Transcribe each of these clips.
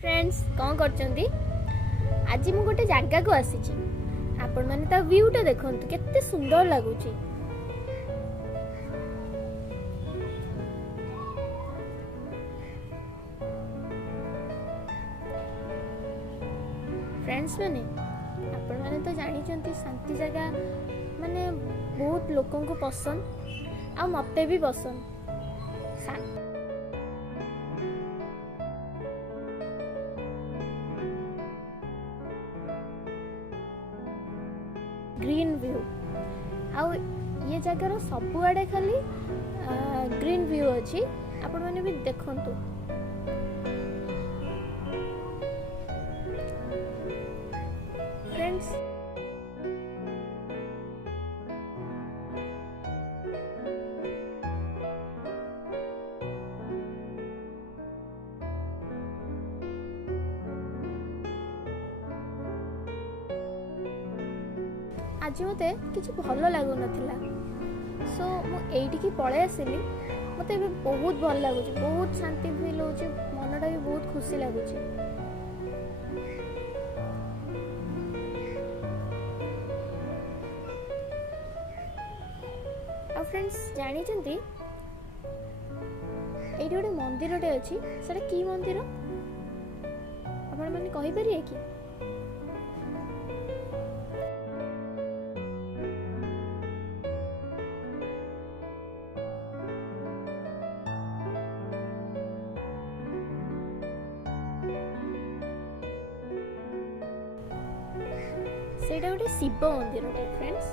Friends कौन करचंदी आज मु गोटे जगह को आसी आपण माने ता व्यूटा देखंतु केते सुंदर लागुची। फ्रेंड्स माने आपण माने तो जानी चंती शांति जगह माने बहुत लोकन को पसंद आ मते भी पसंद। ग्रीन व्यू आउ ये जगार सबु आड़े खाली ग्रीन व्यू अच्छी आपण माने भी देखंतु। फ्रेंड्स आज मते किसी भल लगु नथिला सो मु एइठी की पळे आसिली मते भी बहुत भल लागुची बहुत शांति फील होची मनटा भी बहुत खुशी लागुची। आ फ्रेंड्स जानी चंती एइठी गोटे मंदिरटे अछि सेटा की मंदिर आपण माने कहि परिए कि सेटा गोटे शिव मंदिर फ्रेंड्स।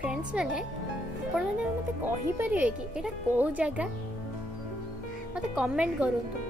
फ्रेंड्स माने आपण माने मते कहि परिबे कि एटा को जगह मते कमेंट करंतु।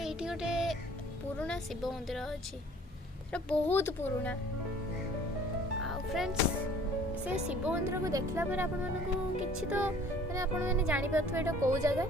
एठी गोटे पुराना शिव मंदिर अच्छी बहुत पुराना। फ्रेंड्स से शिव मंदिर को देखला पर आपण मानको किछि तो माने आपण माने जानि पाथो एटा को जगह।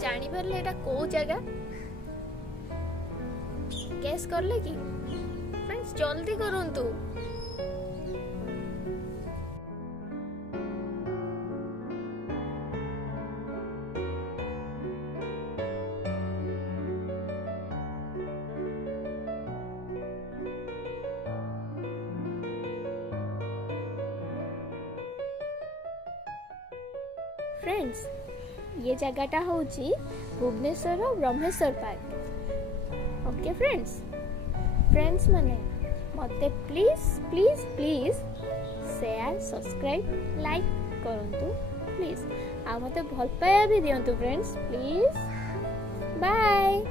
जानी परले एटा को जगह गेस करले कि फ्रेंड्स जल्दी करंतु। फ्रेंड्स ये जगहटा होची Bhubaneswar Brahmeswar park. Okay friends माने मते please please please share subscribe like करंतु प्लीज आ मते भल पाया भी दियंतु फ्रेंड्स प्लीज बाय।